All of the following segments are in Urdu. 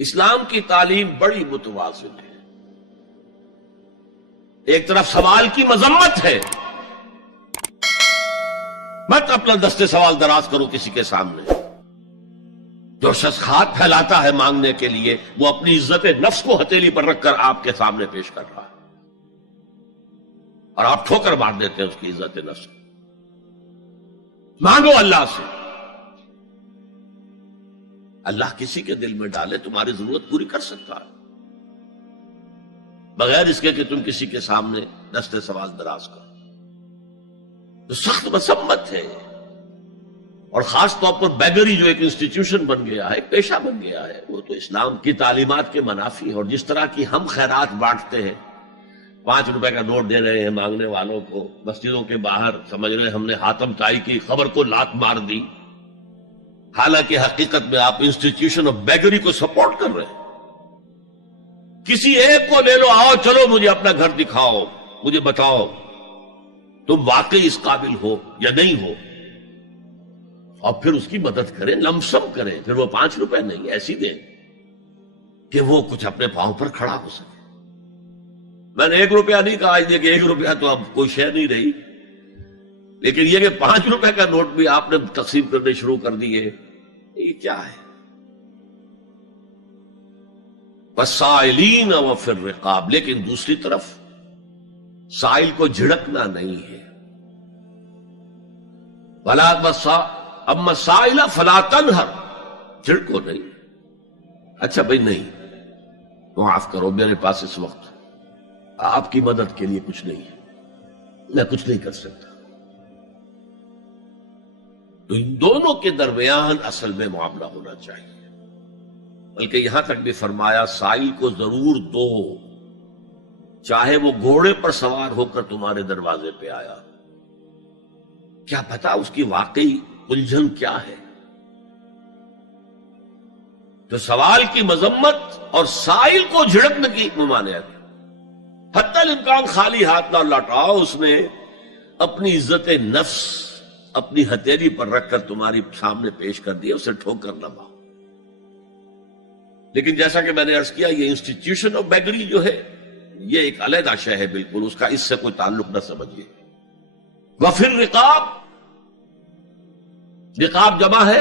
اسلام کی تعلیم بڑی متوازن ہے. ایک طرف سوال کی مذمت ہے، مت اپنا دستے سوال دراز کرو کسی کے سامنے. جو شخص ہاتھ پھیلاتا ہے مانگنے کے لیے وہ اپنی عزت نفس کو ہتھیلی پر رکھ کر آپ کے سامنے پیش کر رہا ہے، اور آپ ٹھوکر مار دیتے ہیں اس کی عزت نفس. مانگو اللہ سے، اللہ کسی کے دل میں ڈالے تمہاری ضرورت پوری کر سکتا ہے، بغیر اس کے کہ تم کسی کے سامنے دستے سوال دراز کرو. تو سخت مذمت ہے، اور خاص طور پر بیگری جو ایک انسٹیٹیوشن بن گیا ہے، ایک پیشہ بن گیا ہے، وہ تو اسلام کی تعلیمات کے منافی ہے. اور جس طرح کی ہم خیرات بانٹتے ہیں، 5 روپے کا نوٹ دے رہے ہیں مانگنے والوں کو مسجدوں کے باہر، سمجھ رہے ہم نے حاتم طائی کی خبر کو لات مار دی، حالانکہ حقیقت میں آپ انسٹیٹیوشن آف بیگری کو سپورٹ کر رہے ہیں. کسی ایک کو لے لو، آؤ چلو مجھے اپنا گھر دکھاؤ، مجھے بتاؤ تم واقعی اس قابل ہو یا نہیں ہو، اور پھر اس کی مدد کریں، لمسم کریں. پھر وہ 5 روپے نہیں ایسی دیں کہ وہ کچھ اپنے پاؤں پر کھڑا ہو سکے. میں نے 1 روپیہ نہیں کہا کہ 1 روپیہ تو اب کوئی شے نہیں رہی، لیکن یہ کہ 5 روپے کا نوٹ بھی آپ نے تقسیم کرنے شروع کر دیے، یہ کیا ہے؟ وَالسَّائِلِينَ وَفِي الرِّقَابِ. لیکن دوسری طرف سائل کو جھڑکنا نہیں ہے. اما السائل فلا تنہر، جھڑکو نہیں. اچھا بھائی نہیں، معاف کرو میرے پاس اس وقت آپ کی مدد کے لیے کچھ نہیں ہے، میں کچھ نہیں کر سکتا. تو ان دونوں کے درمیان اصل میں معاملہ ہونا چاہیے. بلکہ یہاں تک بھی فرمایا سائل کو ضرور دو، چاہے وہ گھوڑے پر سوار ہو کر تمہارے دروازے پہ آیا. کیا پتا اس کی واقعی الجھن کیا ہے. تو سوال کی مذمت اور سائل کو جھڑکنے کی ممانعت. حتی الامکان خالی ہاتھ نہ لوٹاؤ. اس نے اپنی عزت نفس اپنی ہتھیلی پر رکھ کر تمہاری سامنے پیش کر دیا، اسے ٹھوکر نہ مارو. لیکن جیسا کہ میں نے عرض کیا، یہ انسٹیٹیوشن آف بیگری جو ہے یہ ایک علیحدہ شے ہے، بالکل اس کا اس سے کوئی تعلق نہ سمجھیے. وفی الرقاب، رقاب جمع ہے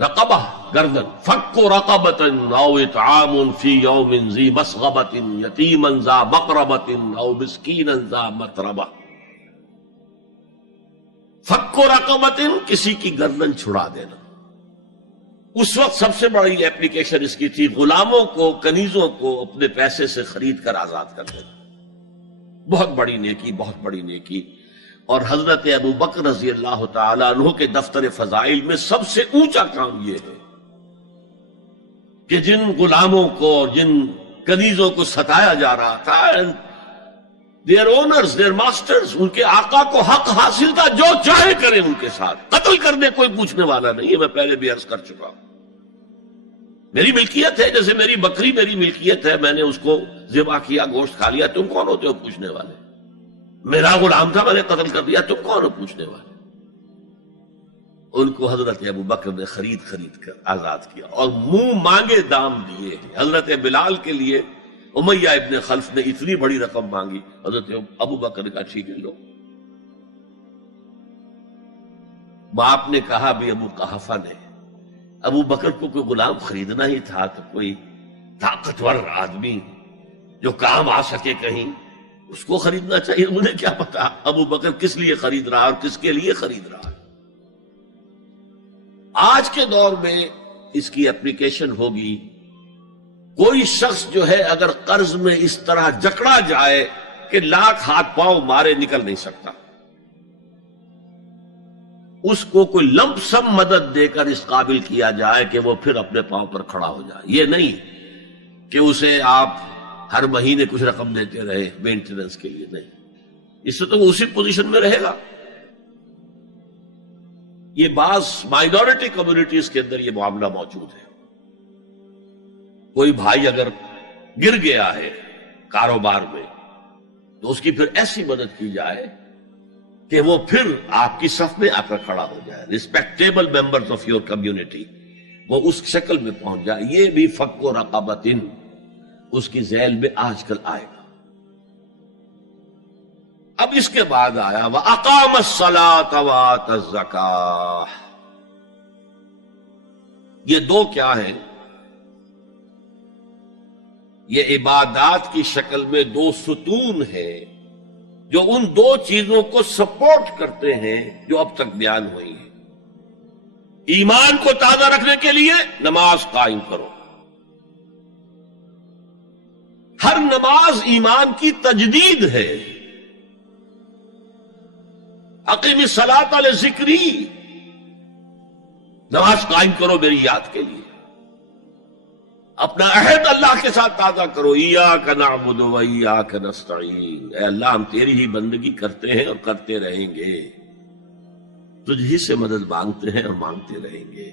رقبہ، گردن. فک رقبۃ او اطعام فی یوم ذی مسغبۃ یتیما ذا مقربۃ او مسکینا ذا متربہ. فک رقبۃ، کسی کی گردن چھڑا دینا. اس وقت سب سے بڑی ایپلیکیشن اس کی تھی غلاموں کو، کنیزوں کو اپنے پیسے سے خرید کر آزاد کر دینا. بہت بڑی نیکی، بہت بڑی نیکی. اور حضرت ابو بکر رضی اللہ تعالیٰ عنہ کے دفتر فضائل میں سب سے اونچا کام یہ ہے کہ جن غلاموں کو اور جن کنیزوں کو ستایا جا رہا تھا، دیئر اونرز، دیئر ماسٹرز، ان کے آقا کو حق حاصل تھا، جو چاہے کریں ان کے ساتھ، قتل کرنے کوئی پوچھنے والا نہیں ہے. میں پہلے بھی عرض کر چکا ہوں، میری ملکیت ہے، جیسے میری بکری میری ملکیت ہے، میں نے اس کو ذبح کیا، گوشت کھا لیا، تم کون ہوتے ہو پوچھنے والے؟ میرا غلام تھا، میں نے قتل کر دیا، تم کون ہو پوچھنے والے؟ ان کو حضرت ابو بکر نے خرید کر آزاد کیا اور منہ مانگے دام دیے. حضرت بلال کے لیے امیہ ابن خلف نے اتنی بڑی رقم مانگی، حضرت ابو بکر کا ٹھیک ہے لو. باپ نے کہا بھی ابو قحافہ نے، ابو بکر کو کوئی غلام خریدنا ہی تھا تو کوئی طاقتور آدمی جو کام آ سکے کہیں، اس کو خریدنا چاہیے. انہیں کیا پتا ابو بکر کس لیے خرید رہا اور کس کے لیے خرید رہا. آج کے دور میں اس کی اپلیکیشن ہوگی. کوئی شخص جو ہے اگر قرض میں اس طرح جکڑا جائے کہ لاکھ ہاتھ پاؤں مارے نکل نہیں سکتا، اس کو کوئی لمپ سم مدد دے کر اس قابل کیا جائے کہ وہ پھر اپنے پاؤں پر کھڑا ہو جائے. یہ نہیں کہ اسے آپ ہر مہینے کچھ رقم دیتے رہے مینٹیننس کے لیے، نہیں. اس سے تو وہ اسی پوزیشن میں رہے گا. یہ بعض مائنورٹی کمیونٹیز کے اندر یہ معاملہ موجود ہے. کوئی بھائی اگر گر گیا ہے کاروبار میں تو اس کی پھر ایسی مدد کی جائے کہ وہ پھر آپ کی صف میں آ کر کھڑا ہو جائے. Respectable members of your community, وہ اس شکل میں پہنچ جائے. یہ بھی فک و رقبتن اس کی ذیل میں آج کل آئے گا. اب اس کے بعد آیا وَأَقَامَ الصَّلَاةَ وَآتَى الزَّكَاةَ. یہ دو کیا ہیں؟ یہ عبادات کی شکل میں دو ستون ہیں جو ان دو چیزوں کو سپورٹ کرتے ہیں جو اب تک بیان ہوئی ہیں. ایمان کو تازہ رکھنے کے لیے نماز قائم کرو. ہر نماز ایمان کی تجدید ہے. اقیم الصلاۃ لذکری، نماز قائم کرو میری یاد کے لیے. اپنا عہد اللہ کے ساتھ تازہ کرو. ایاک نعبد و ایاک نستعین، اے اللہ ہم تیری ہی بندگی کرتے ہیں اور کرتے رہیں گے، تجھ ہی سے مدد مانگتے ہیں اور مانگتے رہیں گے.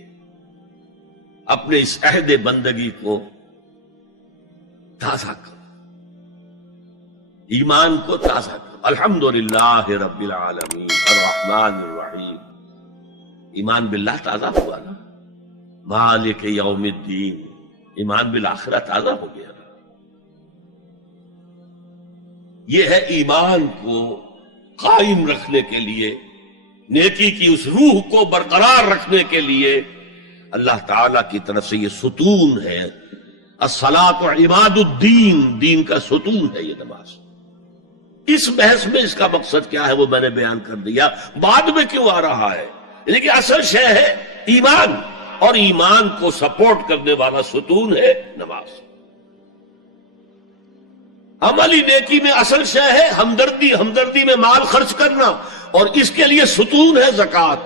اپنے اس عہد بندگی کو تازہ کرو، ایمان کو تازہ کرو. الحمدللہ رب العالمین الرحمن الرحیم. ایمان باللہ تازہ ہوا نا. مالک یوم الدین، ایمان بالآخرہ تازہ ہو گیا نا. یہ ہے ایمان کو قائم رکھنے کے لیے، نیکی کی اس روح کو برقرار رکھنے کے لیے اللہ تعالی کی طرف سے یہ ستون ہے. الصلاۃ عماد الدین، دین کا ستون ہے یہ نماز. اس بحث میں اس کا مقصد کیا ہے وہ میں نے بیان کر دیا. بعد میں کیوں آ رہا ہے؟ یعنی کہ اصل شے ہے ایمان، اور ایمان کو سپورٹ کرنے والا ستون ہے نماز. عملی نیکی میں اصل شے ہے ہمدردی، ہمدردی میں مال خرچ کرنا، اور اس کے لیے ستون ہے زکوٰۃ.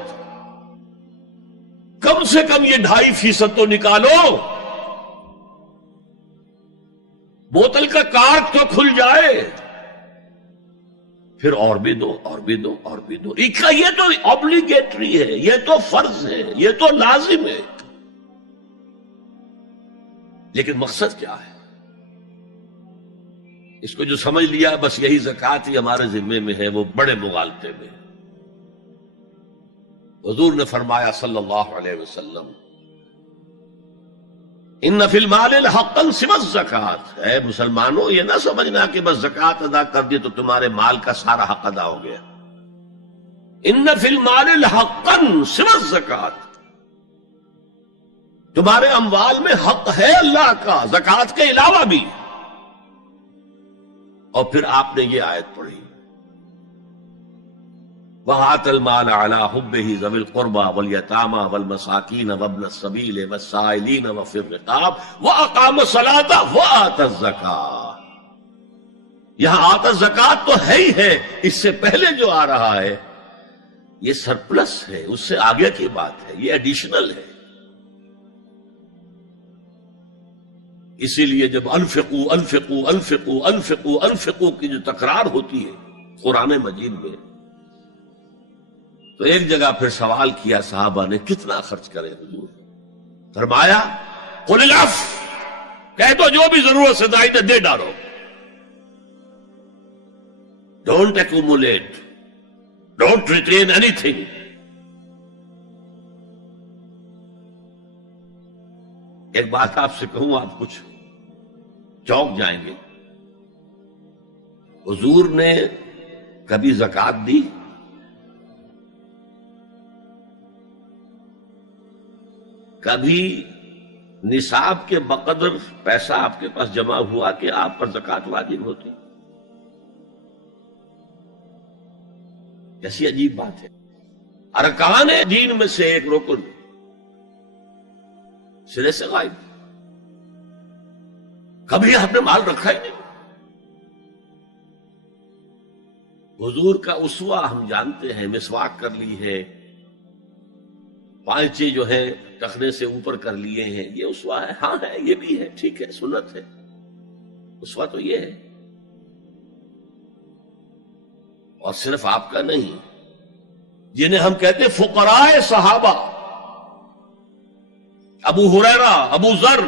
کم سے کم یہ 2.5% تو نکالو. بوتل کا کارک تو کھل جائے، پھر اور بھی دو اور بھی دو اور بھی دو. یہ تو obligatory ہے، یہ تو فرض ہے، یہ تو لازم ہے. لیکن مقصد کیا ہے؟ اس کو جو سمجھ لیا بس یہی زکوٰۃ ہی ہمارے ذمے میں ہے، وہ بڑے مغالطے میں. حضور نے فرمایا صلی اللہ علیہ وسلم ان فی المال حقا سوى الزکوٰۃ. اے مسلمانوں یہ نہ سمجھنا کہ بس زکوٰۃ ادا کر دی تو تمہارے مال کا سارا حق ادا ہو گیا. ان فی المال حقا سوى الزکوٰۃ، تمہارے اموال میں حق ہے اللہ کا زکوٰۃ کے علاوہ بھی. اور پھر آپ نے یہ آیت پڑھی وَآتَى الْمَالَ عَلَىٰ حُبِّهِ ذَوِي الْقُرْبَىٰ وَالْيَتَامَىٰ وَالْمَسَاكِينَ وَابْنَ السَّبِيلِ وَالسَّائِلِينَ وَفِي الرِّقَابِ وَأَقَامَ الصَّلَاةَ وَآتَى الزَّكَاةَ. یہاں آتا زکوٰۃ تو ہے ہی ہے، اس سے پہلے جو آ رہا ہے یہ سرپلس ہے، اس سے آگے کی بات ہے، یہ ایڈیشنل ہے. اسی لیے جب انفقوا انفقوا انفقوا انفقوا انفقوا کی جو تکرار ہوتی ہے قرآن مجید میں، تو ایک جگہ پھر سوال کیا صحابہ نے کتنا خرچ کرے حضور؟ فرمایا قل العفو، کہہ دو جو بھی ضرورت سے زائد دے ڈالو. Don't accumulate, don't retain any thing. ایک بات آپ سے کہوں، آپ کچھ چونک جائیں گے. حضور نے کبھی زکوٰۃ دی؟ کبھی نصاب کے بقدر پیسہ آپ کے پاس جمع ہوا کہ آپ پر زکوٰۃ واجب ہوتی؟ ایسی عجیب بات ہے. ارکان دین میں سے ایک رکن سرے سے غائب. کبھی آپ نے مال رکھا ہی نہیں. حضور کا اسوہ ہم جانتے ہیں، مسواک کر لی ہے، پانچے جو ہے ٹخنے سے اوپر کر لیے ہیں، یہ اسوہ ہے. ہاں ہے، یہ بھی ہے، ٹھیک ہے، سنت ہے. اسوہ تو یہ ہے. اور صرف آپ کا نہیں، جنہیں ہم کہتے فقراء صحابہ، ابو ہریرہ، ابو ذر،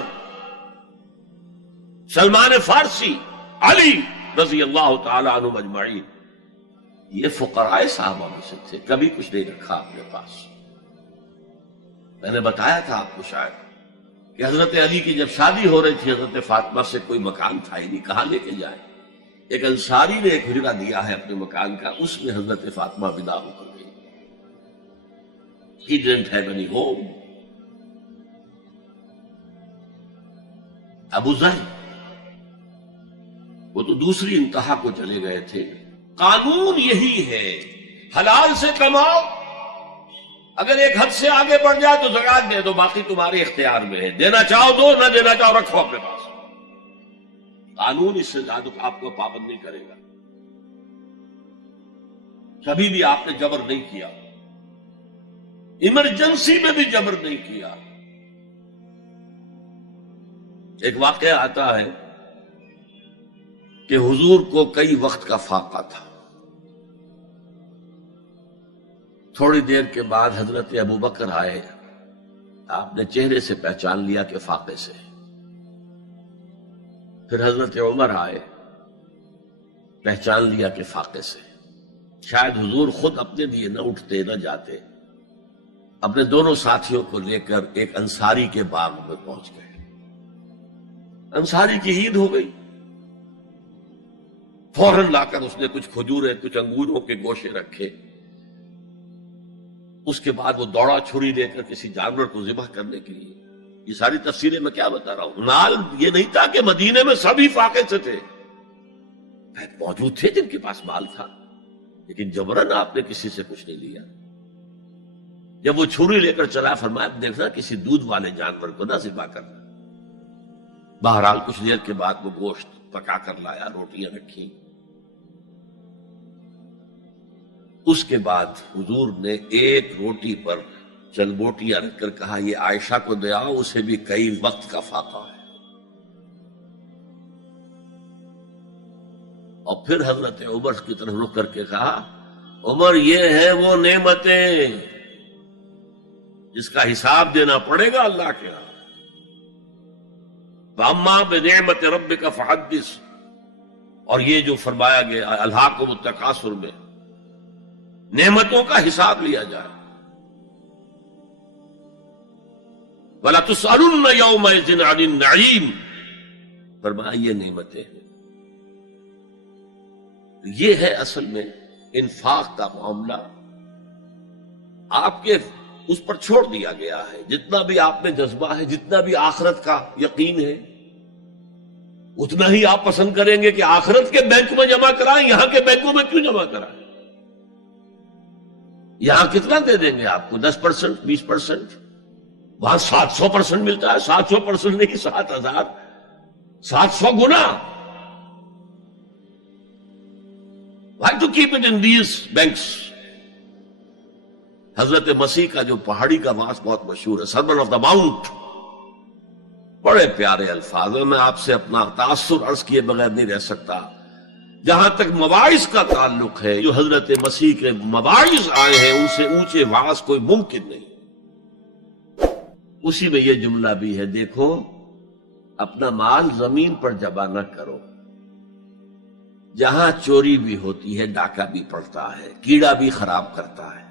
سلمان فارسی، علی رضی اللہ تعالی عنہ اجمعین، یہ فقراء صحابہ میں سے تھے. کبھی کچھ نہیں رکھا اپنے پاس. میں نے بتایا تھا آپ کو شاید کہ حضرت علی کی جب شادی ہو رہی تھی حضرت فاطمہ سے کوئی مکان تھا ہی نہیں، کہاں لے کے جائیں؟ ایک انصاری نے ایک حجرہ دیا ہے اپنے مکان کا، اس میں حضرت فاطمہ ودا ہو کر گئی. He didn't have any home. ابو ذر وہ تو دوسری انتہا کو چلے گئے تھے. قانون یہی ہے، حلال سے کماؤ، اگر ایک حد سے آگے بڑھ جائے تو زکات دے دو، باقی تمہارے اختیار میں ہے، دینا چاہو دو، نہ دینا چاہو رکھو اپنے پاس. قانون اس سے زیادہ آپ کو پابند نہیں کرے گا. کبھی بھی آپ نے جبر نہیں کیا، ایمرجنسی میں بھی جبر نہیں کیا. ایک واقعہ آتا ہے کہ حضور کو کئی وقت کا فاقہ تھا. تھوڑی دیر کے بعد حضرت ابو بکر آئے، آپ نے چہرے سے پہچان لیا کہ فاقے سے. پھر حضرت عمر آئے، پہچان لیا کہ فاقے سے. شاید حضور خود اپنے لیے نہ اٹھتے نہ جاتے، اپنے دونوں ساتھیوں کو لے کر ایک انصاری کے باغ میں پہنچ گئے. انصاری کی عید ہو گئی، فوراً لا کر اس نے کچھ کھجوریں کچھ انگوروں کے گوشے رکھے. اس کے بعد وہ دوڑا چھری لے کر کسی جانور کو ذبح کرنے کے لیے. یہ ساری تفصیلیں میں کیا بتا رہا ہوں. نال یہ نہیں تھا کہ مدینے میں سبھی فاقے سے تھے، موجود تھے جن کے پاس مال تھا، لیکن جبرن آپ نے کسی سے کچھ نہیں لیا. جب وہ چھری لے کر چلا، فرمایا دیکھنا کسی دودھ والے جانور کو نہ ذبح کرنا. بہرحال کچھ دیر کے بعد وہ گوشت پکا کر لایا، روٹیاں رکھی. اس کے بعد حضور نے ایک روٹی پر چند بوٹیاں رکھ کر کہا یہ عائشہ کو دے آؤ، اسے بھی کئی وقت کا فاقہ ہے. اور پھر حضرت عمر کی طرف رخ کر کے کہا عمر یہ ہے وہ نعمتیں جس کا حساب دینا پڑے گا اللہ کے ہاں. وَأَمَّا بِنِعْمَةِ رَبِّكَ فَحَدِّثْ، اور یہ جو فرمایا گیا الْهَاكُمُ التَّكَاثُرُ میں نعمتوں کا حساب لیا جائے. وَلَا تُسْأَلُنَّ يَوْمَئِذٍ عَنِ النَّعِيمِ، فرمایا یہ نعمتیں ہیں. یہ ہے اصل میں انفاق کا معاملہ. آپ کے اس پر چھوڑ دیا گیا ہے. جتنا بھی آپ میں جذبہ ہے، جتنا بھی آخرت کا یقین ہے، اتنا ہی آپ پسند کریں گے کہ آخرت کے بینک میں جمع کرائیں، یہاں کے بینکوں میں کیوں جمع کرائیں. یہاں کتنا دے دیں گے آپ کو؟ 10%، 20%. وہاں 700% ملتا ہے. 700% نہیں، 7,000، 700 گنا. Why to keep it in these banks؟ حضرت مسیح کا جو پہاڑی کا واس بہت مشہور ہے، سرمن آف دا ماؤنٹ، بڑے پیارے الفاظ ہیں. میں آپ سے اپنا تاثر عرض کیے بغیر نہیں رہ سکتا. جہاں تک مواعظ کا تعلق ہے، جو حضرت مسیح کے مواعظ آئے ہیں ان سے اونچے واعظ کوئی ممکن نہیں. اسی میں یہ جملہ بھی ہے، دیکھو اپنا مال زمین پر جمع نہ کرو. جہاں چوری بھی ہوتی ہے ڈاکہ بھی پڑتا ہے، کیڑا بھی خراب کرتا ہے.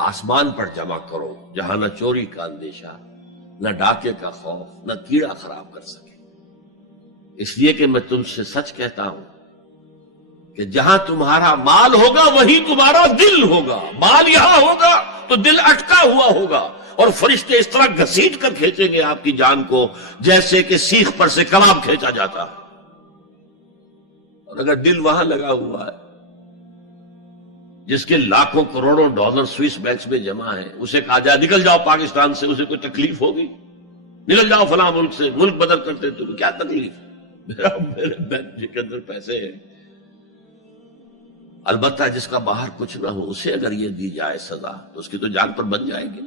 آسمان پر جمع کرو جہاں نہ چوری کا اندیشہ، نہ ڈاکے کا خوف، نہ کیڑا خراب کر سکے. اس لیے کہ میں تم سے سچ کہتا ہوں کہ جہاں تمہارا مال ہوگا وہیں تمہارا دل ہوگا. مال یہاں ہوگا تو دل اٹکا ہوا ہوگا، اور فرشتے اس طرح گھسیٹ کر کھینچیں گے آپ کی جان کو جیسے کہ سیخ پر سے کباب کھینچا جاتا ہے. اور اگر دل وہاں لگا ہوا ہے جس کے لاکھوں کروڑوں ڈالر سوئس بینکس میں جمع ہیں، اسے کہا جائے نکل جاؤ پاکستان سے، اسے کوئی تکلیف ہوگی؟ نکل جاؤ فلاں ملک سے، ملک بدل کرتے تمہیں کیا تکلیف؟ میرے بینک کے اندر پیسے ہیں. البتہ جس کا باہر کچھ نہ ہو اسے اگر یہ دی جائے سزا تو اس کی تو جان پر بن جائے گی.